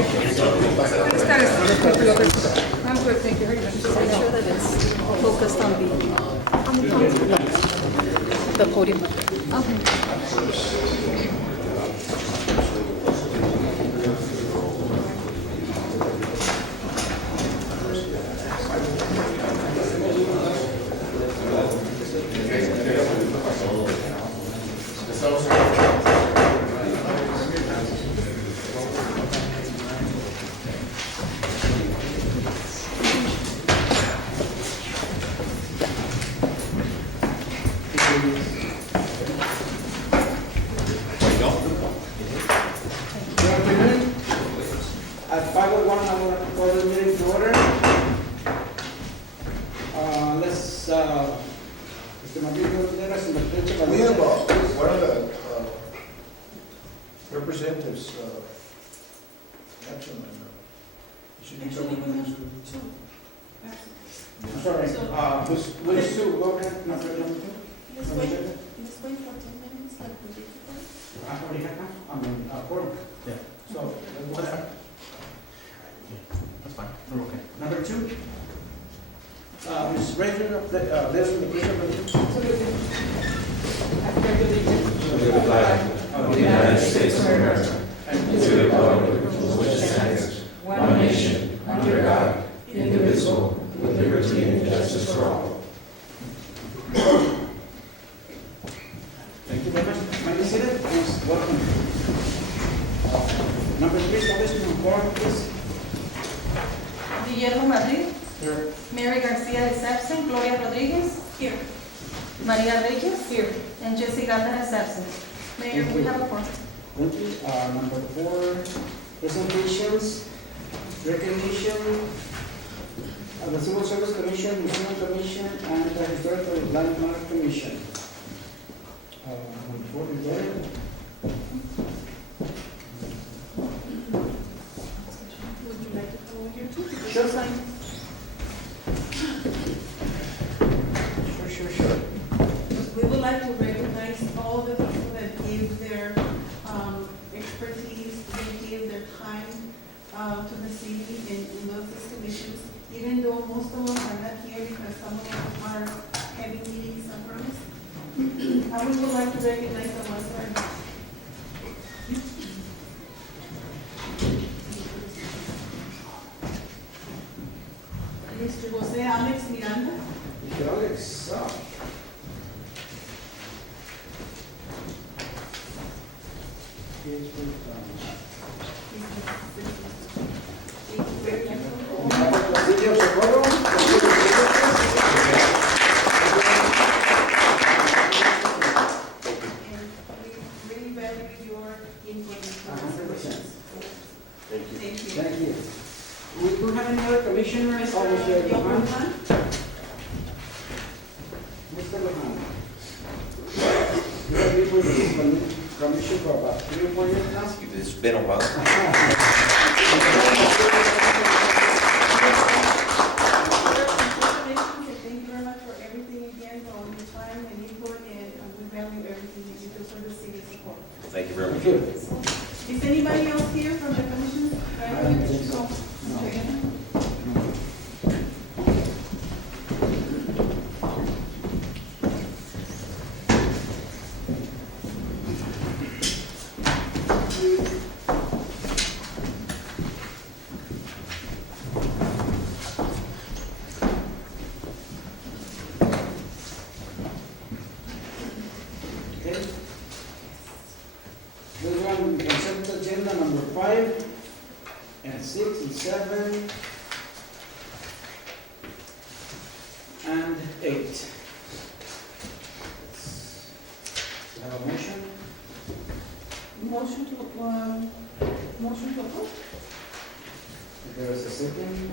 I'm good, thank you very much. Just make sure that it's focused on the podium. Okay. Good afternoon. At 5:01, I will call the meeting to order. Mr. Madrid, We have one of the representatives, absent. Should be someone who's. I'm sorry, who's Sue? Go ahead, number two. Let's wait for 10 minutes, like we did before. Forum. Yeah. So, That's fine, we're okay. number two. Ms. Rachel, listen to the presentation. To the flag of the United States of America, and to the republic for which it stands, one nation, under God, indivisible, with liberty and justice for all. Thank you very much. May you seated? Please, welcome. Number three, establishment of quorum, please. Guillermo Madrid, Here. Mary Garcia is absent, Gloria Rodriguez. Here. Maria Reyes. Here. And Jesse Gata is absent. Mayor, we have a quorum. Thank you. Number four, presentations, recognition of the Civil Service Commission, Museum Commission, and the Historical Landmark Commission. Number four, is there? Would you like to come over here too? Sure, fine. Sure. We would like to recognize all the people that gave their expertise, they gave their time to the city in those commissions, even though most of them are not here because some of them are having meetings somewhere else. And we would like to recognize the ones that are not. Mr. Jose Alex Miranda. Mr. Alex, here's Presidio Socorro. And we really value your input. 100%. Thank you. Thank you. We don't have any other commissioners, or Mr. Lohan? Mr. Lohan. You have been with the commission for about 3 or 4 years now? It's been a while. Thank you very much for everything again, for all your time and input, and we value everything that you do for the city support. Thank you very much. Thank you. Is anybody else here from the commission? I don't think so. Okay. Moving on, consent agenda number 5 and 6 and 7 and 8. Do I have a motion? Motion to approve? If there is a second,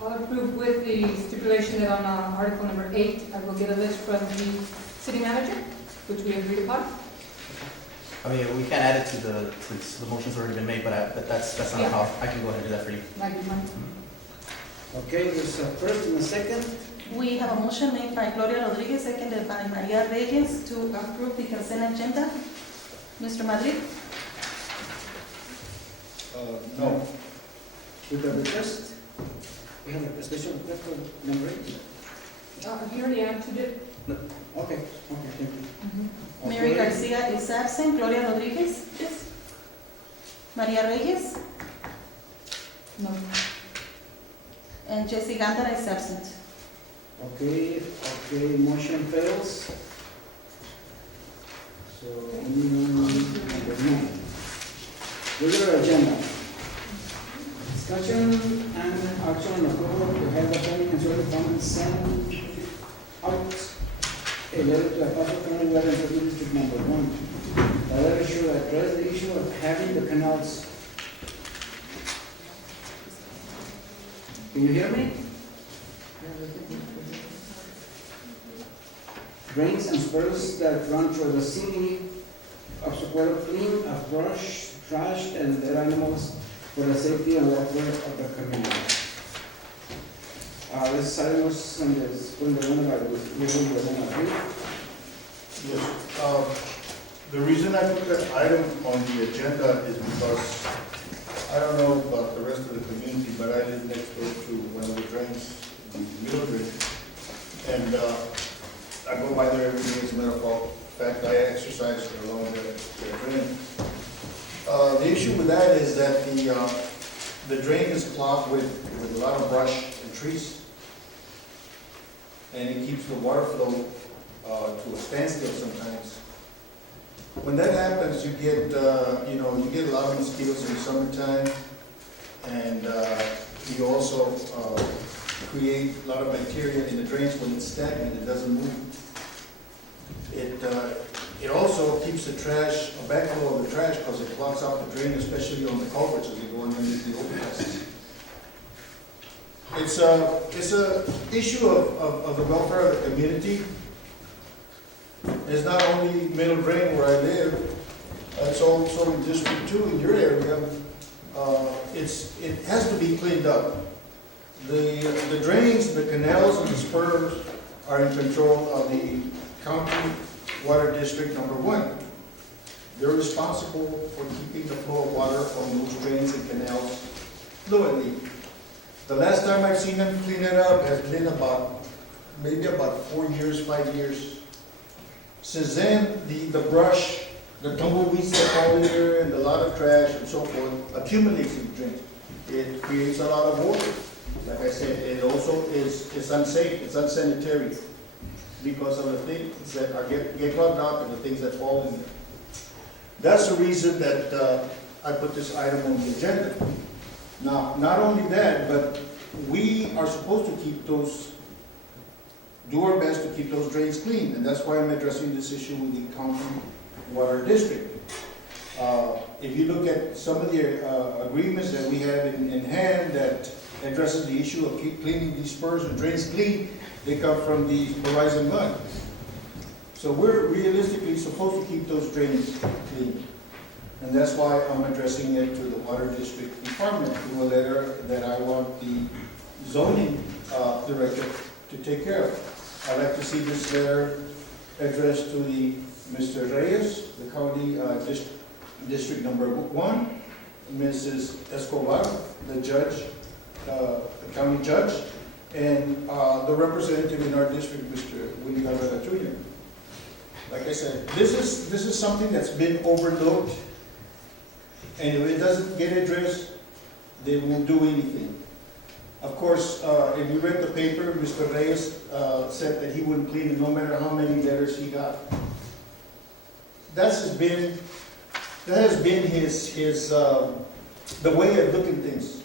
I'll approve with the stipulation that on article number 8, I will get a list from the city manager, which we agreed upon. I mean, we can't add it to the motion's already been made, but that's not a Yeah. problem. I can go ahead and do that for you. Might be mine. okay, there's a first and a second. We have a motion made by Gloria Rodriguez, seconded by Maria Reyes, to approve the consent agenda. Mr. Madrid? No. With the request, we have a special request for number 8. He already answered it. Okay, thank you. Mary Okay. Garcia is absent. Gloria Rodriguez? Yes. Maria Reyes? No. And Jesse Gantara is absent. Okay, motion fails. So, number 9. Regular agenda. Discussion and action on approval to have the planning and zoning department send out a letter to El Paso County Water and Sewer District number 1. The letter should address the issue of having the canals. Can you hear me? Drains and spurs that run through the city of Socorro clean of brush, trash, and dead animals for the safety and welfare of the community. This item was on this, put in the one by Yes. The reason I put that item on the agenda is because I don't know about the rest of the community, but I live next door to one of the drains, the middle drain. And I go by there every day, as a matter of fact, I exercise along the drain. The issue with that is that the drain is clogged with a lot of brush and trees. And it keeps the water flow to a standstill sometimes. When that happens, you get a lot of mosquitoes in the summertime, and you also create a lot of bacteria in the drains when it's stagnant, it doesn't move. It also keeps the trash, a backflow of the trash, because it clogs up the drain, especially on the culverts as you go underneath the overpasses. It's a issue of the welfare of the community. It's not only Middle Drain where I live, it's also in District 2 in your area. It has to be cleaned up. The drains, the canals, and the spurs are in control of the County Water District number 1. They're responsible for keeping the flow of water on those drains and canals fluently. The last time I've seen them clean it up has been maybe about 4 years, 5 years. Since then, the brush, the tumbleweeds that fall there, and a lot of trash and so forth accumulates in the drain. It creates a lot of water. Like I said, it also is unsafe, it's unsanitary because of the things that are get clogged up and the things that fall in there. That's the reason that I put this item on the agenda. Now, not only that, but we are supposed to do our best to keep those drains clean, and that's why I'm addressing this issue with the County Water District. If you look at some of the agreements that we have in hand that addresses the issue of keep cleaning these spurs and drains clean, they come from the Horizon Fund. So we're realistically supposed to keep those drains clean. And that's why I'm addressing it to the Water District Department through a letter that I want the zoning director to take care of. I'd like to see this letter addressed to Mr. Reyes, the county district number 1, Mrs. Escobar, the judge, the county judge, and the representative in our district, Mr. Willie Galvera Jr. Like I said, this is something that's been overlooked, and if it doesn't get addressed, they won't do anything. Of course, if you read the paper, Mr. Reyes said that he wouldn't clean it no matter how many letters he got. That has been his the way of looking things.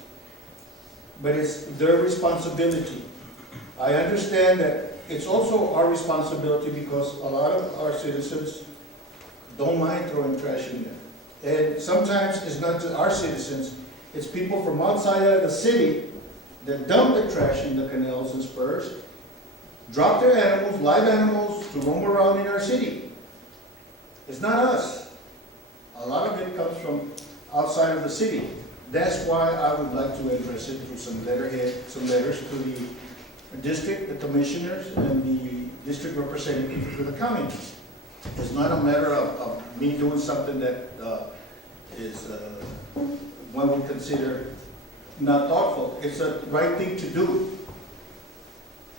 But it's their responsibility. I understand that it's also our responsibility because a lot of our citizens don't mind throwing trash in there. And sometimes it's not just our citizens, it's people from outside of the city that dump the trash in the canals and spurs, drop their animals, live animals, to roam around in our city. It's not us. A lot of it comes from outside of the city. That's why I would like to address it through some letters to the district, the commissioners, and the district representative for the county. It's not a matter of me doing something that is one would consider not thoughtful. It's the right thing to do.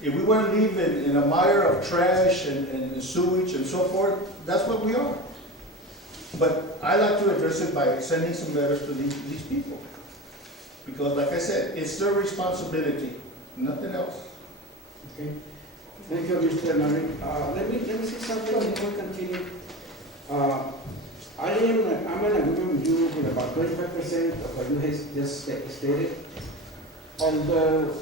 If we want to live in a mire of trash and sewage and so forth, that's what we are. But I like to address it by sending some letters to these people. Because like I said, it's their responsibility, nothing else. Okay. Thank you, Mr. Nari. Let me say something before we continue. I'm in agreement with you with about 25% of what you just stated. Although,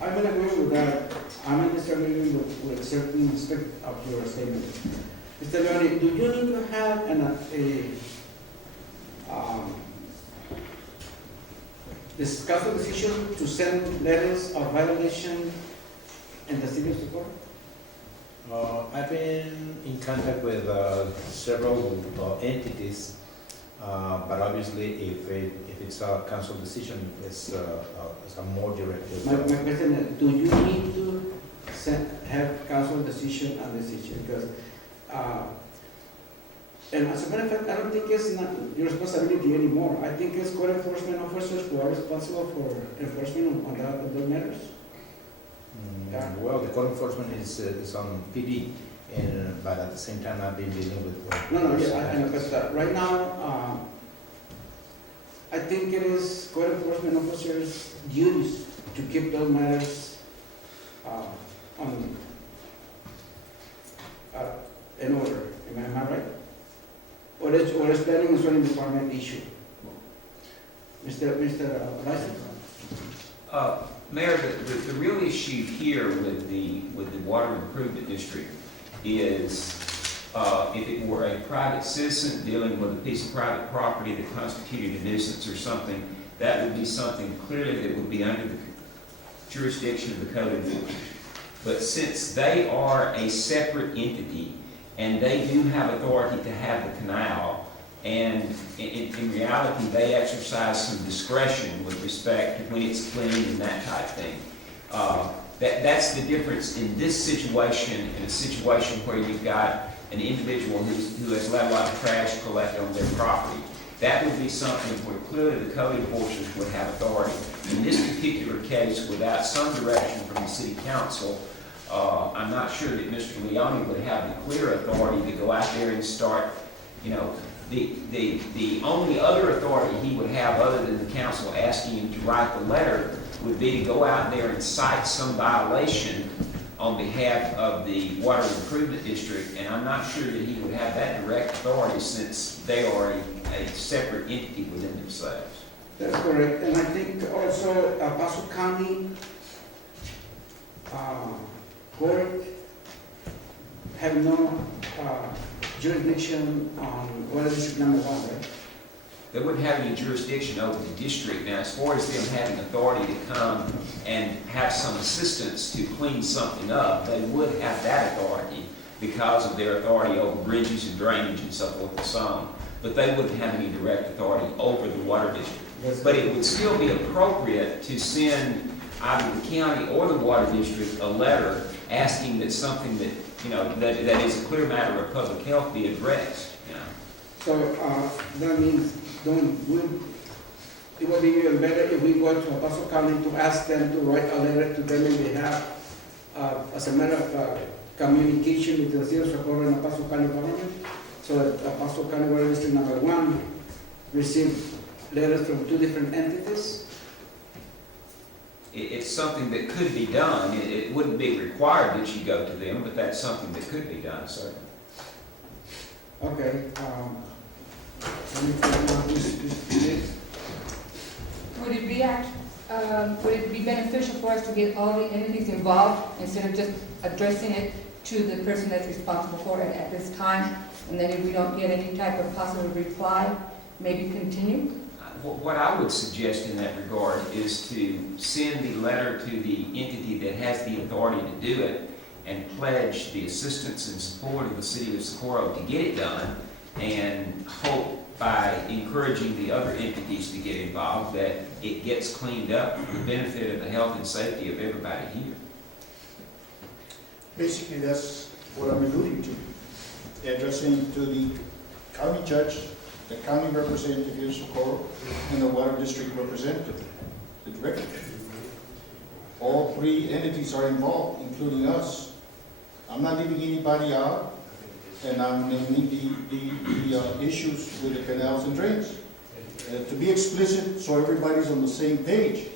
I'm in agreement with that, I'm in disagreement with certain aspect of your statement. Mr. Leoni, do you need to have this council decision to send letters of violation in the city of Socorro? I've been in contact with several entities, but obviously if it's a council decision, it's a more directive. My question is, do you need to have council decision on this issue? Because, and as a matter of fact, I don't think it's not your responsibility anymore. I think it's code enforcement officers who are responsible for enforcement on those matters. Yeah. Well, the code enforcement is on PD, but at the same time, I've been dealing with. No, yeah, I know, but right now, I think it is code enforcement officers' duties to keep those matters in order. Am I right? Or is planning and zoning department issue? Mr. License? Mayor, the real issue here with the water improvement district is if it were a private citizen dealing with a piece of private property that constituted a nuisance or something, that would be something clearly that would be under the jurisdiction of the code enforcement. But since they are a separate entity and they do have authority to have the canal, and in reality, they exercise some discretion with respect to when it's cleaned and that type of thing. That's the difference in this situation, in a situation where you've got an individual who has let a lot of trash collect on their property. That would be something where clearly the code enforcers would have authority. In this particular case, without some direction from the city council, I'm not sure that Mr. Leoni would have the clear authority to go out there and start, the only other authority he would have other than the council asking him to write the letter would be to go out there and cite some violation on behalf of the water improvement district, and I'm not sure that he would have that direct authority since they are a separate entity within themselves. That's correct, and I think also El Paso County court have no jurisdiction on water district number 1, right? They wouldn't have any jurisdiction over the district. Now, as far as them having authority to come and have some assistance to clean something up, they would have that authority because of their authority over bridges and drainage and so forth and so on. But they wouldn't have any direct authority over the water district. But it would still be appropriate to send either the county or the water district a letter asking that something that, that is a clear matter of public health be addressed. So that means it would be even better if we go to El Paso County to ask them to write a letter to them in behalf as a matter of communication with the city of Socorro and El Paso County government, so that El Paso County Water District number 1 receive letters from 2 different entities. It's something that could be done. It wouldn't be required that you go to them, but that's something that could be done, certainly. Okay. Let me think about this. Would it be beneficial for us to get all the entities involved instead of just addressing it to the person that's responsible for it at this time? And then if we don't get any type of positive reply, maybe continue? What I would suggest in that regard is to send the letter to the entity that has the authority to do it and pledge the assistance and support of the city of Socorro to get it done, and hope by encouraging the other entities to get involved that it gets cleaned up for the benefit of the health and safety of everybody here. Basically, that's what I'm alluding to. Addressing to the county judge The county representative here, Socorro, and the water district representative, the director. All three entities are involved, including us. I'm not leaving anybody out, and I'm naming the issues with the canals and drains. To be explicit, so everybody's on the same page.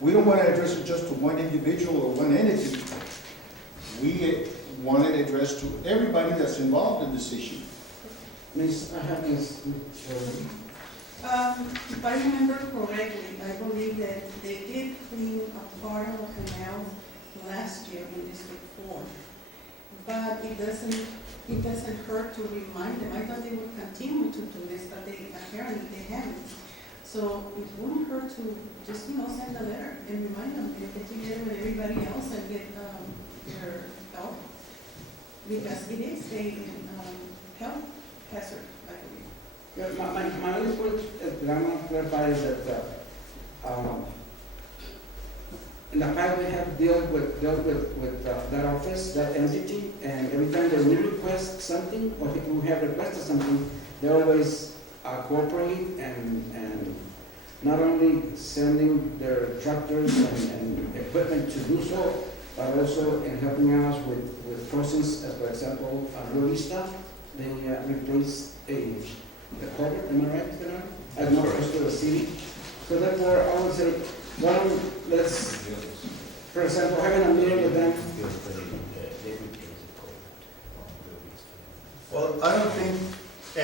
We don't want to address it just to one individual or one entity. We want it addressed to everybody that's involved in this issue. Ms., I have Ms. If I remember correctly, I believe that they did clean a part of a canal last year in District 4. But it doesn't hurt to remind them. I thought they would continue to do this, but apparently they haven't. So it wouldn't hurt to just, send a letter and remind them, and get together with everybody else and get their help. Because it is a health hazard, I believe. Yeah, my only point that I want to clarify is that, in the past, we have dealt with that office, that entity, and every time that we request something, or people who have requested something, they always cooperate and not only sending their tractors and equipment to do so, but also in helping us with process, as for example, Rio Vista, they replaced the culvert, am I right, Bernard? At no cost to the city. So therefore, I would say, let's, for example, having a meeting with them. Well, I don't think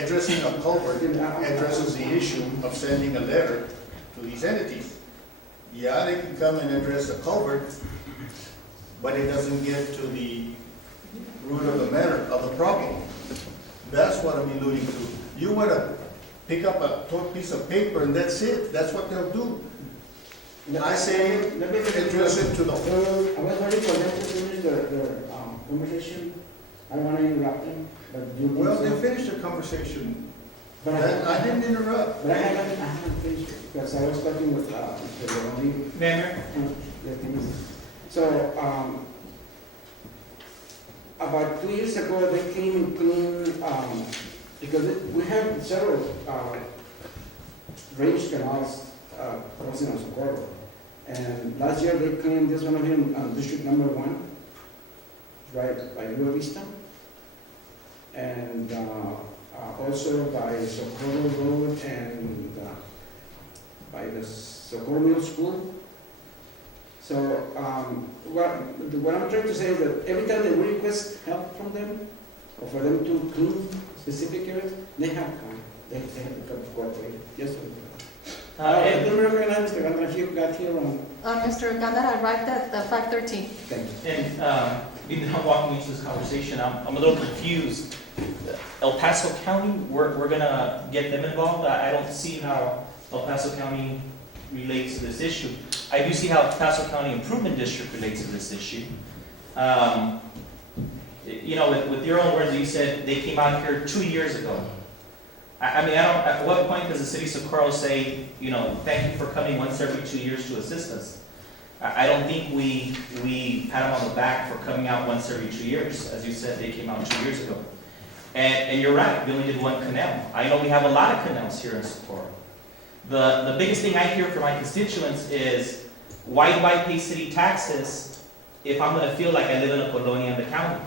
addressing a culvert addresses the issue of sending a letter to these entities. Yeah, they can come and address the culvert, but it doesn't get to the root of the matter, of the problem. That's what I'm alluding to. You want to pick up a piece of paper and that's it. That's what they'll do. I say, address it to the whole. I was ready for them to finish their conversation. I don't want to interrupt them, but you. Well, they finished their conversation. But I didn't interrupt. But I haven't finished it, because I was talking with Mr. Leonie. Mayor? So, about 2 years ago, they came and cleaned, because we have several drainage canals crossing on Socorro. And last year, they cleaned this one of them on District Number 1, right by Rio Vista. And also by Socorro Road and by the Socorro Middle School. So what I'm trying to say is that every time they request help from them, or for them to clean specific areas, they have come. They have to come to cooperate. Yes, sir. Let me recognize Mr. Gandara. He got here on. Mr. Gandara arrived at 5:13. Thank you. And even walking into this conversation, I'm a little confused. El Paso County, we're gonna get them involved. I don't see how El Paso County relates to this issue. I do see how El Paso County Improvement District relates to this issue. With your own words, you said they came out here 2 years ago. I mean, at what point does the city of Socorro say, thank you for coming once every 2 years to assist us? I don't think we pat them on the back for coming out once every 2 years. As you said, they came out 2 years ago. And you're right, we only did one canal. I know we have a lot of canals here in Socorro. The biggest thing I hear from my constituents is, why do I pay city taxes if I'm going to feel like I live in a colonia in the county?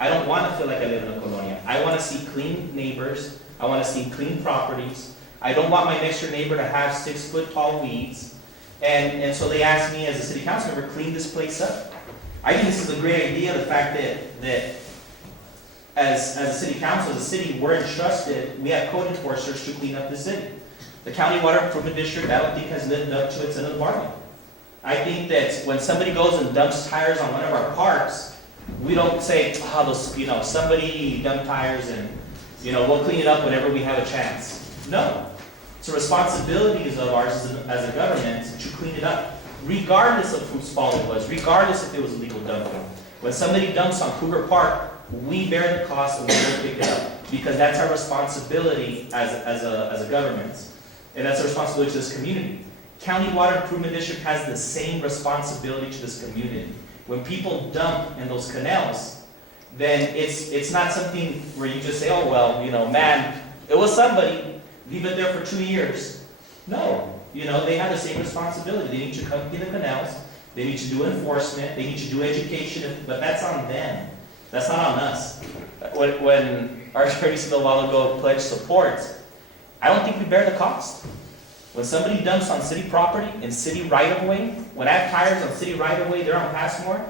I don't want to feel like I live in a colonia. I want to see clean neighbors. I want to see clean properties. I don't want my next door neighbor to have 6-foot tall weeds. And so they asked me as a city council member, clean this place up. I think this is a great idea, the fact that as a city council, as a city, we're entrusted, we have code enforcers to clean up the city. The County Water Improvement District, I don't think has lived up to its end of the bargain. I think that when somebody goes and dumps tires on one of our parks, we don't say, somebody dumped tires and, we'll clean it up whenever we have a chance. No. It's a responsibility of ours as a government to clean it up, regardless of whose fault it was, regardless if it was illegal dumping. When somebody dumps on Cougar Park, we bear the cost and we will pick it up, because that's our responsibility as a government, and that's a responsibility to this community. County Water Improvement District has the same responsibility to this community. When people dump in those canals, then it's not something where you just say, oh, well, man, it was somebody. leave it there for 2 years. No, you know, they have the same responsibility. They need to come clean the canals, they need to do enforcement, they need to do education, but that's on them. That's not on us. When our attorney said a while ago, pledge support, I don't think we bear the cost. When somebody dumps on city property, in city right-of-way, when I have tires on city right-of-way, they're on Passmore,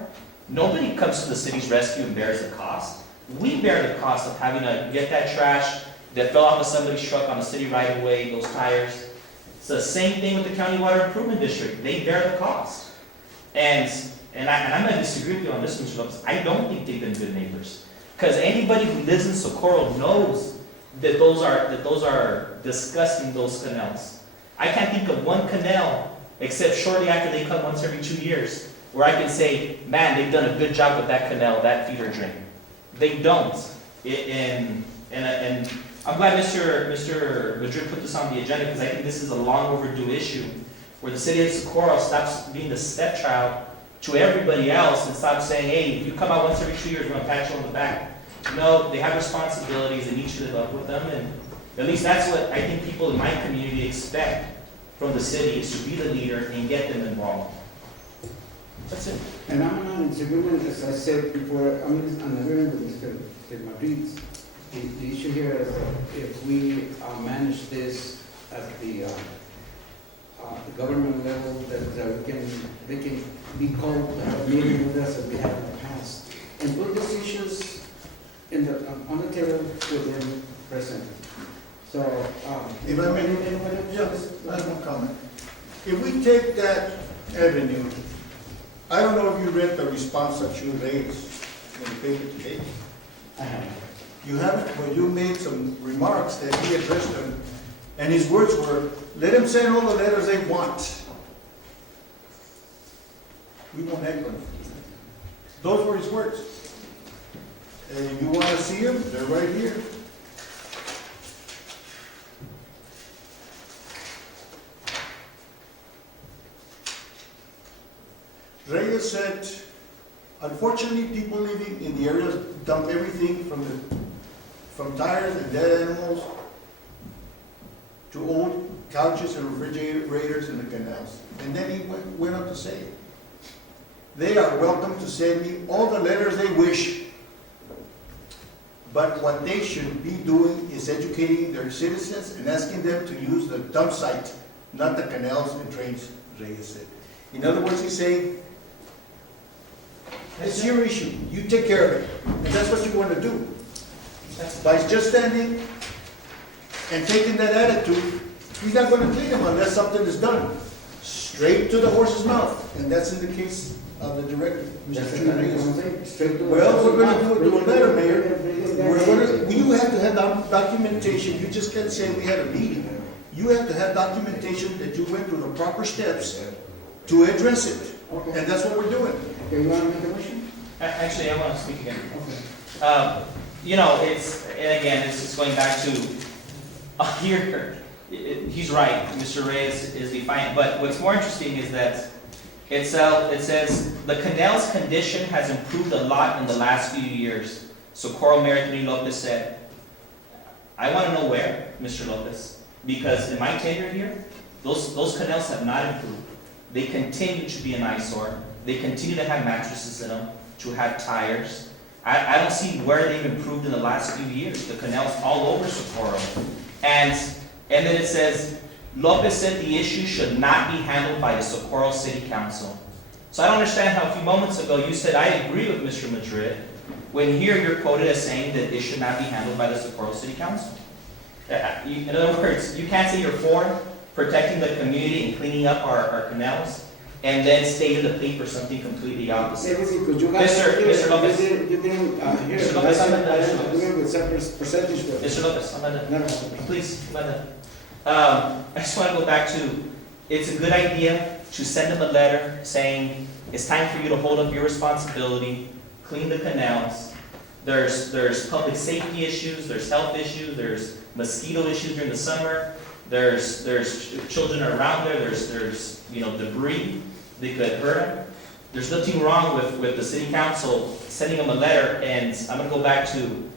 nobody comes to the city's rescue and bears the cost. We bear the cost of having to get that trash that fell off of somebody's truck on the city right-of-way, those tires. It's the same thing with the County Water Improvement District. They bear the cost. And I'm going to disagree with you on this, Mr. Lopez. I don't think they've been good neighbors. Because anybody who lives in Socorro knows that those are disgusting, those canals. I can't think of one canal, except shortly after they come once every 2 years, where I can say, man, they've done a good job with that canal, that feeder drain. They don't. And I'm glad Mr. Madrid put this on the agenda, because I think this is a long overdue issue, where the city of Socorro stops being the stepchild to everybody else and stops saying, hey, if you come out once every 2 years, we're going to pat you on the back. No, they have responsibilities, they need to live up with them, and at least that's what I think people in my community expect from the city, is to be the leader and get them involved. That's it. And I'm not in agreement, as I said before, I'm in agreement with Mr. Madrid. The issue here is that if we manage this at the government level, that they can be called to have a meeting with us, as we have in the past, and put these issues on the table with them present. So, If I may, just one comment. If we take that avenue, I don't know if you read the response that you raised in the paper today. I have. You haven't, well, you made some remarks that he addressed them, and his words were, let them send all the letters they want. We won't act on it. Those were his words. And if you want to see them, they're right here. Reyes said, unfortunately, people living in the areas dump everything from tires and dead animals to old couches and refrigerators in the canals. And then he went on to say, they are welcome to send me all the letters they wish, but what they should be doing is educating their citizens and asking them to use the dump site, not the canals and drains, Reyes said. In other words, he's saying, it's your issue, you take care of it, and that's what you want to do. By just standing and taking that attitude, he's not going to clean them unless something is done. Straight to the horse's mouth, and that's in the case of the director, Mr. Rodriguez. Well, we're going to do a letter, Mayor. You have to have documentation, you just can't say we had a meeting. You have to have documentation that you went through the proper steps to address it, and that's what we're doing. Okay, you want to make a motion? Actually, I want to speak again. Okay. You know, and again, it's going back to, here, he's right, Mr. Reyes is defiant, but what's more interesting is that it says, the canal's condition has improved a lot in the last few years. Socorro Mayor Anthony Lopez said, I want to know where, Mr. Lopez, because in my tenure here, those canals have not improved. They continue to be an eyesore. They continue to have mattresses in them, to have tires. I don't see where they've improved in the last few years. The canal's all over Socorro. And then it says, Lopez said the issue should not be handled by the Socorro City Council. So I don't understand how a few moments ago you said, I agree with Mr. Madrid, when here you're quoted as saying that it should not be handled by the Socorro City Council. In other words, you can't say you're for protecting the community and cleaning up our canals, and then state in the paper something completely opposite. Because you guys, Mr. Lopez. you didn't hear. Mr. Lopez, I'm done. I'm doing with separate percentage. Mr. Lopez, I'm done. No, no. Please, I'm done. I just want to go back to, it's a good idea to send them a letter saying, it's time for you to hold up your responsibility, clean the canals. There's public safety issues, there's health issues, there's mosquito issues during the summer, there's children around there, there's debris that could hurt them. There's nothing wrong with the city council sending them a letter, and I'm going to go back to,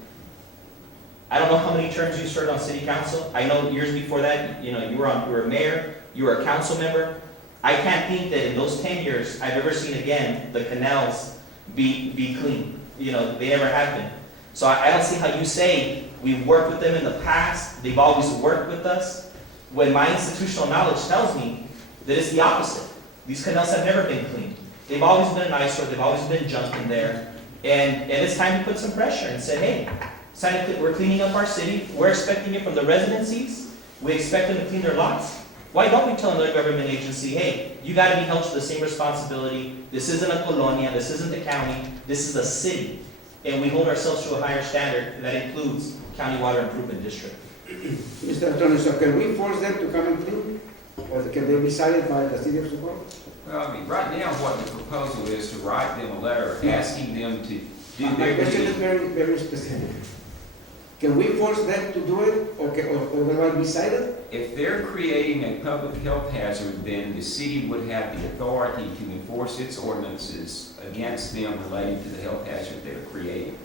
I don't know how many terms you served on city council. I know years before that, you know, you were a mayor, you were a council member. I can't think that in those 10 years, I've ever seen again the canals be clean. You know, they never have been. So I don't see how you say, we've worked with them in the past, they've always worked with us, when my institutional knowledge tells me that it's the opposite. These canals have never been cleaned. They've always been an eyesore, they've always been junk in there. And it's time to put some pressure and say, hey, it's time to we're cleaning up our city, we're expecting it from the residencies, we expect them to clean their lots. Why don't we tell another government agency, hey, you gotta be held to the same responsibility, this isn't a colonia, this isn't the county, this is a city. And we hold ourselves to a higher standard, and that includes County Water Improvement District. Mr. Attorney, so can we force them to come and clean? Or can they be cited by the city of Socorro? Well, I mean, right now, what the proposal is to write them a letter asking them to do My their question is duty. very, very specific. Can we force them to do it, or will I be cited? If they're creating a public health hazard, then the city would have the authority to enforce its ordinances against them relating to the health hazard they're creating.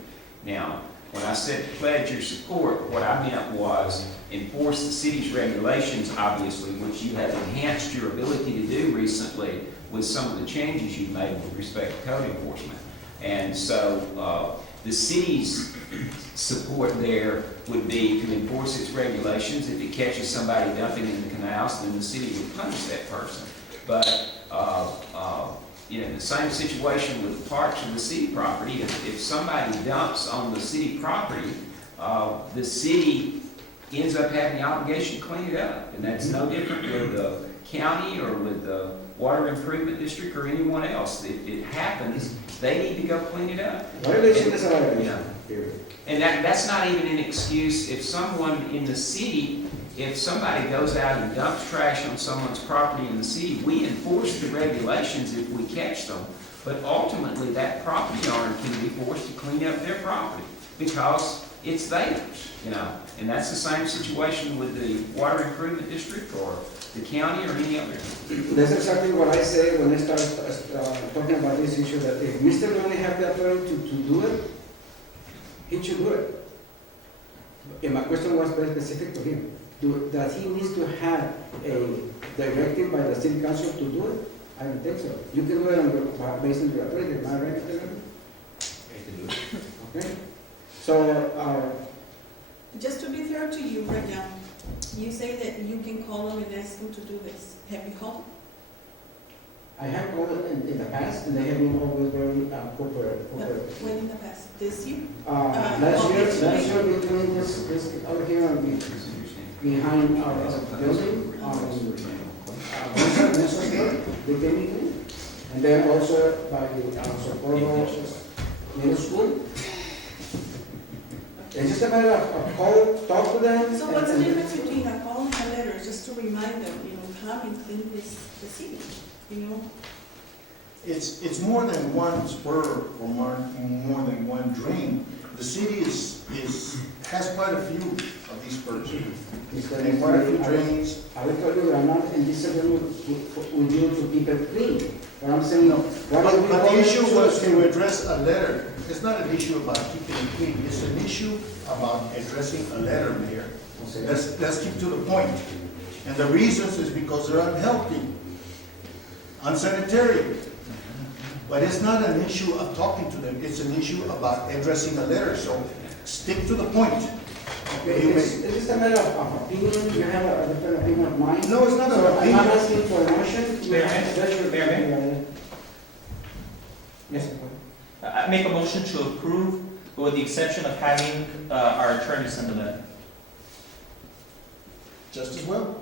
Now, when I said pledge your support, what I meant was enforce the city's regulations, obviously, which you have enhanced your ability to do recently with some of the changes you've made with respect to code enforcement. And so, the city's support there would be to enforce its regulations. If it catches somebody dumping in the canals, then the city would punish that person. But, you know, the same situation with the parks or the city property. If somebody dumps on the city property, the city ends up having the obligation to clean it up. And that's no different with the county or with the Water Improvement District or anyone else. If it happens, they need to go clean it up. Violation is a violation. Yeah. Period. And that's not even an excuse if someone in the city, if somebody goes out and dumps trash on someone's property in the city, we enforce the regulations if we catch them. But ultimately, that property owner can be forced to clean up their property because it's theirs, you know. And that's the same situation with the Water Improvement District or the county or any other. That's exactly what I say when I start talking about this issue, that if Mr. Loney have the authority to do it, he should do it. And my question was very specific to him. Does he need to have a directive by the city council to do it? I don't think so. You can do it based on your authority, am I right, Mr. Loney? Okay. So, Just to be fair to you right now, you say that you can call them and ask them to do this. Have you called them? I have called it in the past, and they have been always very cooperative. When in the past? This year? Last year we doing this out here behind our building, they came in, and then also by Socorro Middle School. It's just a matter of call, talk to them. So what's the difference between a call and a letter, just to remind them, you know, come and clean the city, you know? It's more than one spur or more than one drain. The city has quite a few of these spurs and quite a few drains. I will tell you, I'm not in disagreement with you to keep it clean, but I'm saying, what But do we the want issue to was do? to address a letter. It's not an issue about keeping it clean. It's an issue about addressing a letter, Mayor. Let's keep to the point. And the reasons is because they're unhealthy, unsanitary. But it's not an issue of talking to them. It's an issue about addressing a letter. So stick to the point. Okay, You may- it's just a matter of opinion, you have a different opinion of mine. No, it's not an So I'm opinion. not asking for a motion. Mayor, That's your Mayor, opinion. Yes, I make a motion to approve, but with the exception of having our attorney send the letter. Just as well.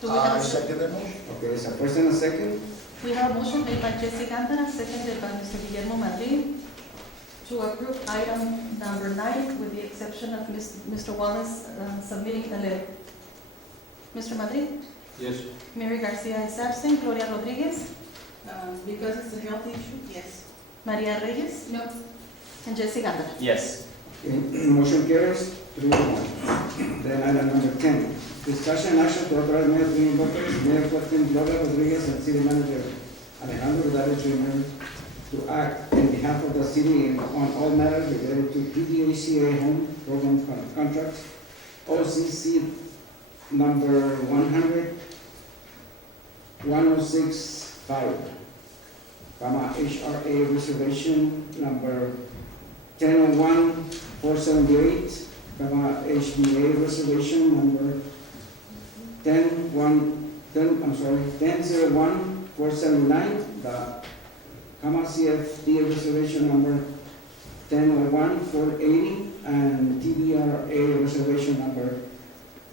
Do we have I a second? second that motion. okay, there's a first and a second. We have a motion made by Jesse Gantara, seconded by Mr. Guillermo Madrid, to approve item number 9, with the exception of Mr. Wallace submitting a letter. Mr. Madrid? Yes. Mary Garcia is absent. Gloria Rodriguez? Because it's a health issue, yes. Maria Reyes? No. And Jesse Gantara. Yes. Okay, motion carries 3-1. Then item number 10, discussion and action to authorize Mayor to invoke Mayor Joaquin Gloria Rodriguez and City Manager Alejandro Vidal Jr. to act in behalf of the city and on all matters related to PDACA home program contract, OCC number 1065, HRA reservation number 10-1-478, HBA reservation number 10-01-479, CFD reservation number 10-01-480, and TBRA reservation number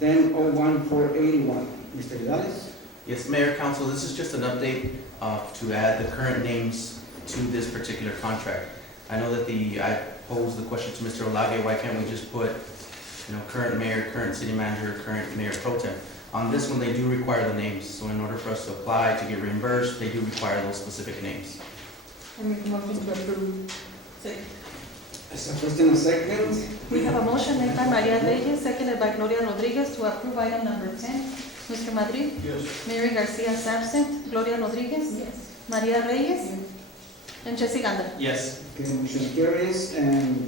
10-01-481. Mr. Gonzalez? Yes, Mayor, Council, this is just an update to add the current names to this particular contract. I know that I posed the question to Mr. Olave, why can't we just put, current mayor, current city manager, current mayor pro tem? On this one, they do require the names, so in order for us to apply to get reimbursed, they do require those specific names. I make a motion to approve. As a first and a second, We have a motion made by Maria Reyes, seconded by Gloria Rodriguez to approve item number 10. Mr. Madrid? Yes. Mary Garcia is absent. Gloria Rodriguez? Yes. Maria Reyes? And Jesse Ganda. Yes. okay, motion carries, and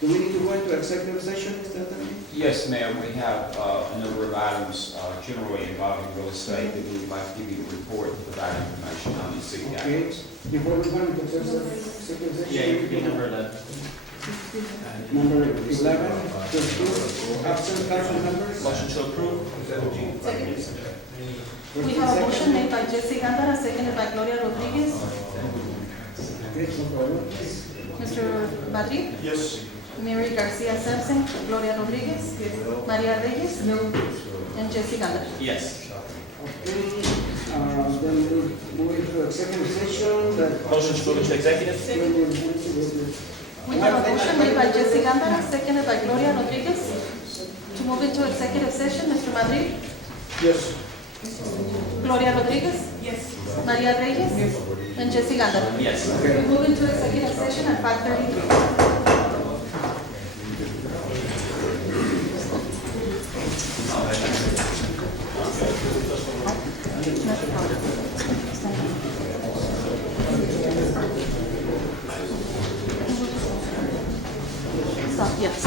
do we need to go into executive session, Mr. Anthony? Yes, Mayor, we have a number of items generally involving real estate that we would like to give you a report to provide information on these city Okay, items. before we go into executive session. Yeah, you could be number 11. Number 11, to approve absent council members. Motion to approve? We have a motion made by Jesse Ganda, seconded by Gloria Rodriguez. Okay, so forward. Mr. Madrid? Yes. Mary Garcia is absent. Gloria Rodriguez? Maria Reyes? No. And Jesse Ganda. Yes. Okay, then we move into executive session that. Motion to move into executive? We have a motion made by Jesse Ganda, seconded by Gloria Rodriguez. To move into executive session, Mr. Madrid? Yes. Gloria Rodriguez? Yes. Maria Reyes? And Jesse Ganda. Yes. We move into executive session at 5:33. Stop, yes.